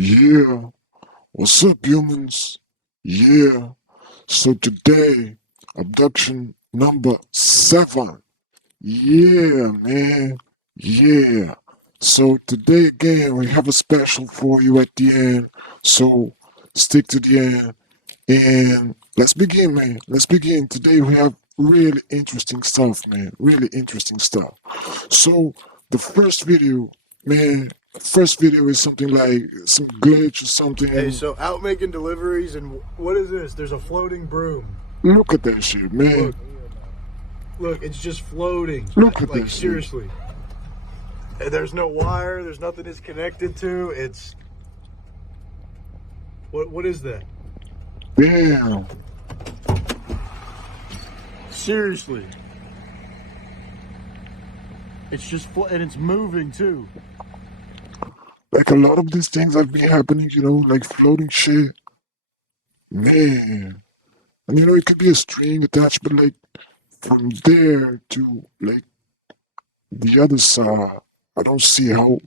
Yeah, what's up, humans? Yeah, so today, abduction number 7. Yeah, man. Yeah. So today again, we have a special for you at the end. So stick to the end and let's begin, man. Let's begin. Today we have really interesting stuff, man. Really interesting stuff. So the first video, man, first video is something like some glitch or Hey, something. so out making deliveries, and what is this? There's a floating broom. Look at that shit, man. Look, it's just floating. Look at Like, that shit. seriously. And there's no wire, there's nothing it's connected to. It's. What is that? Damn. Seriously. It's just and it's moving too. Like a lot of these things have been happening, like floating shit. Man. And it could be a string attached, but like from there to like the other side, I don't see how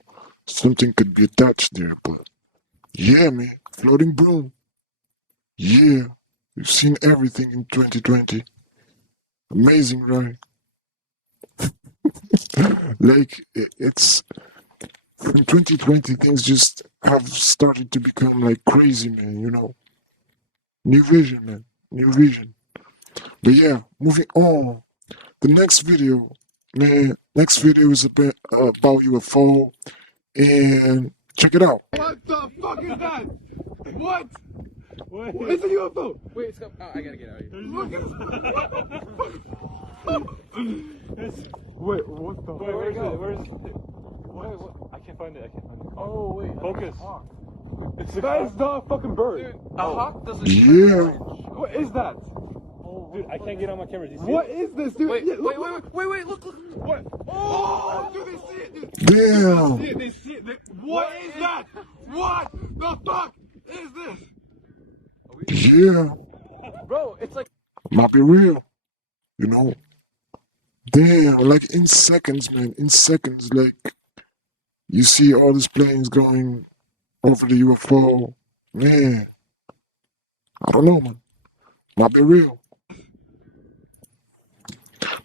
something could be attached there, but yeah, man. Floating broom. Yeah. We've seen everything in 2020. Amazing, right? Like, it's from 2020, things just have started to become like crazy, man. New vision, man. New vision. But yeah, moving on. The next video, man. Next video is about UFO, and check it out. What the fuck is that? What? What is a UFO? Wait, it's got. Oh, I gotta get out of here. Look at Wait, what the? Wait, where's it? Where's it? What? I can't find it. Oh wait, Focus. that is not a fucking bird. Dude, a hawk doesn't. Yeah. What is that? Dude, I can't get on my camera. Do you see What it? is this, dude? Wait, Yeah, wait, look. What? Oh, dude, they see it, dude. Damn. They see it. What is that? What the fuck is this? Yeah. Bro, it's like. Might be real. You know. Damn. Like in seconds, man. In seconds, like you see all these planes going over the UFO. Man. I don't know, man. Might be real.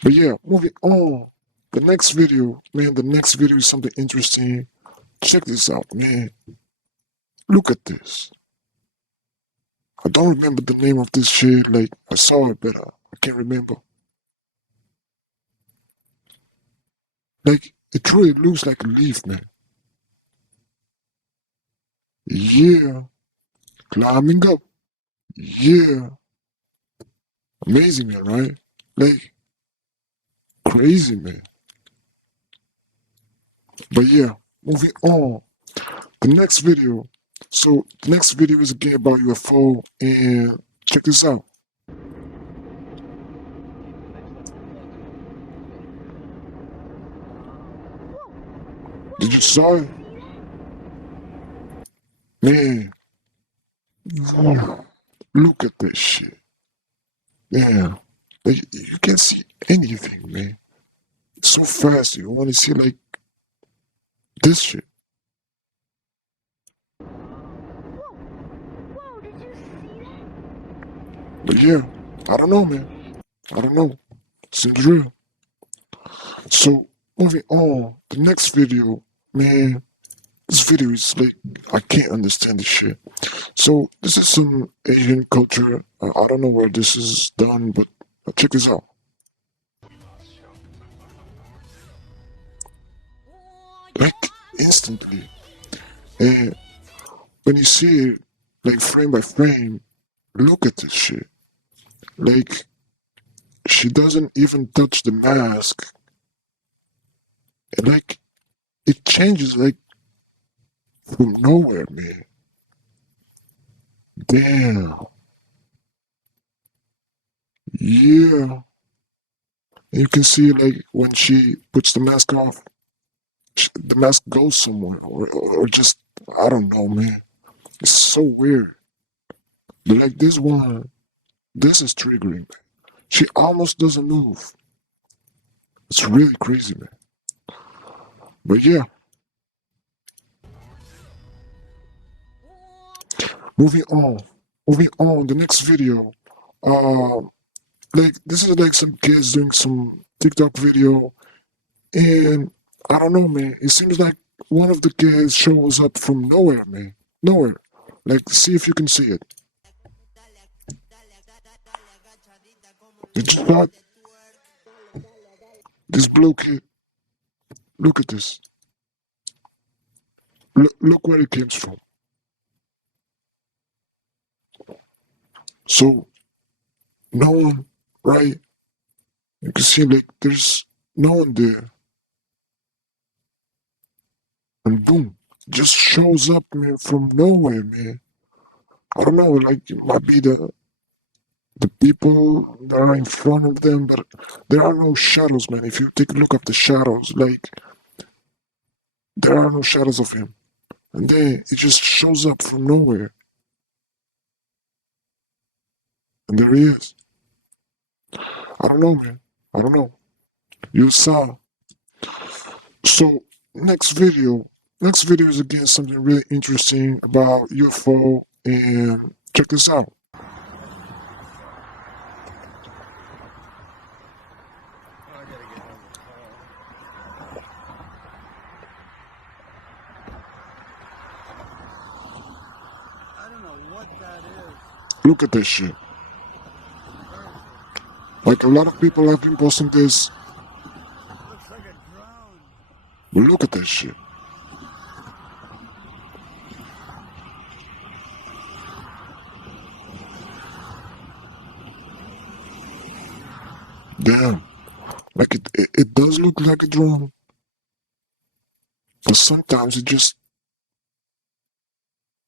But yeah, moving on. The next video, man, the next video is something interesting. Check this out, man. Look at this. I don't remember the name of this shit. Like, I saw it, but I can't remember. Like, it truly looks like a leaf, man. Yeah. Climbing up. Yeah. Amazing, man, right? Like, crazy, man. But yeah, moving on. The next video. So the next video is again about UFO, and check this out. Did you saw it? Man, look at this shit. Yeah, like, you can't see anything, man. It's so fast. You want to see like this shit. But yeah, I don't know, man. I don't know. Seems real. So moving on, the next video, man. This video is like I can't understand this shit. So this is some Asian culture. I don't know where this is done, but check this out. Like instantly, and when you see it, like frame by frame, look at this shit. Like she doesn't even touch the mask, and like it changes like from nowhere, man. Damn. Yeah. And you can see like when she puts the mask off, the mask goes somewhere, or just I don't know, man. It's so weird. But like this one, this is triggering, man. She almost doesn't move. It's really crazy, man. But yeah. Moving on. Moving on. The next video. Like this is like some kids doing some TikTok video, and I don't know, man. It seems like one of the kids shows up from nowhere, man. Nowhere. Like, see if you can see it. Did you not? This blue kid. Look at this. Look where it came from. So no one, right? You can see like there's no one there, and boom, just shows up, man, from nowhere, man. I don't know, like it might be the people that are in front of them, but there are no shadows, man. If you take a look at the shadows, like there are no shadows of him, and then it just shows up from nowhere, and there he is. I don't know, man. I don't know. You saw. So next video is again something really interesting about UFO, and check this out. I don't know what that is. Look at this shit. Like a lot of people have been posting this, Looks like a drone. but look at this shit. Damn. Like it does look like a drone, but sometimes it just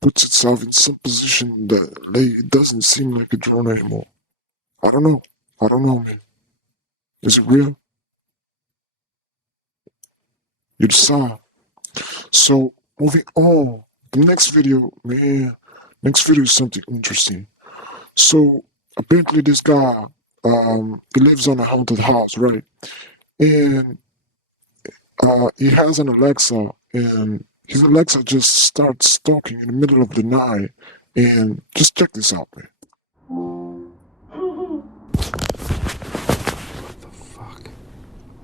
puts itself in some position that like it doesn't seem like a drone anymore. I don't know. I don't know, man. Is it real? You decide. So moving on. The next video, man. Next video is something interesting. So apparently this guy, he lives on a haunted house, right? And he has an Alexa, and his Alexa just starts talking in the middle of the night. And just check this out, man.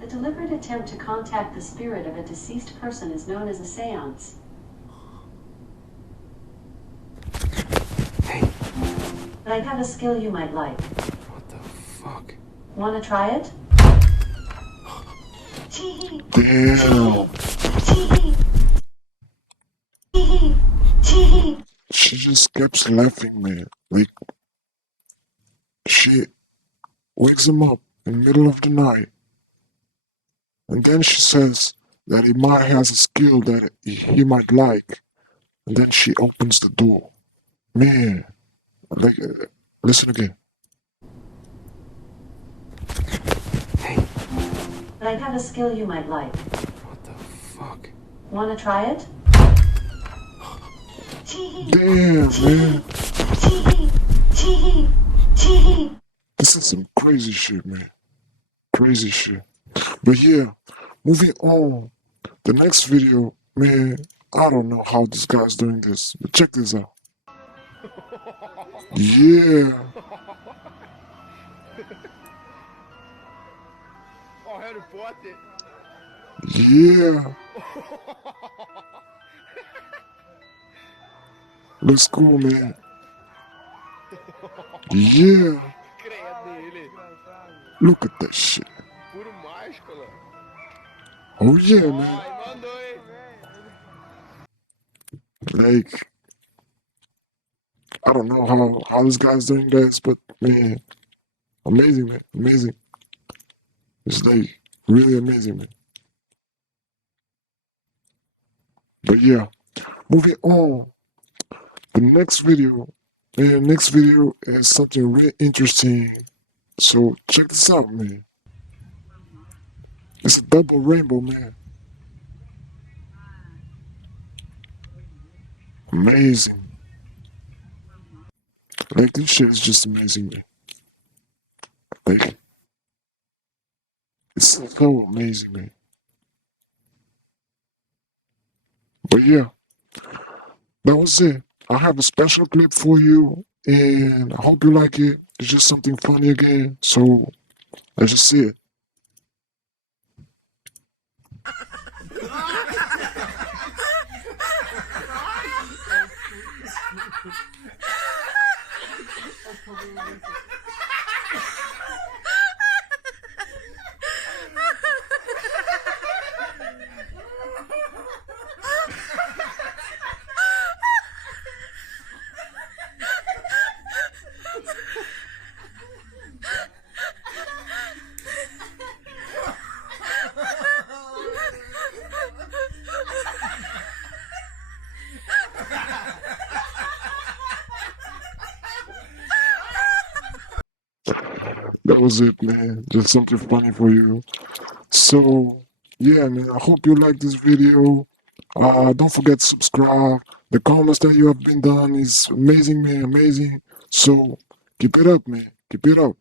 The deliberate attempt to contact the spirit of a deceased person is known as a seance. Hey. But I have a skill you might like. What the fuck? Want to try it? Chee-hee. Damn. Chee-hee. Chee-hee. Chee-hee. She just keeps laughing, man. Like, she wakes him up in the middle of the night. And then she says that he might has a skill that he might like. And then she opens the door. Man, like, listen again. Hey. But I have a skill you might like. What the fuck? Want to try it? Chee-hee. Damn, man. Chee-hee. Chee-hee. Chee-hee. This is some crazy shit, man. Crazy shit. But yeah, moving on. The next video, man, I don't know how this guy's doing this, but check this out. Yeah. Oh, Harry Potter. Yeah. Looks cool, man. Yeah. Credo ele. Look at that shit. Puro máscula. Oh yeah, man. Ai, mandou, hein? Like, I don't know how this guy's doing this, but man, amazing, man. Amazing. It's like really amazing, man. But yeah, moving on. The next video, man, next video is something really interesting. So check this out, man. It's a double rainbow, man. Amazing. Like this shit is just amazing, man. Like it's so amazing, man. But yeah, that was it. I have a special clip for you, and I hope you like it. It's just something funny again, so let's just see it. That was it, man. Just something funny for you. So, yeah, man, I hope you like this video. Don't forget to subscribe. The comments that you have been done is amazing, man, amazing. So, keep it up, man. Keep it up.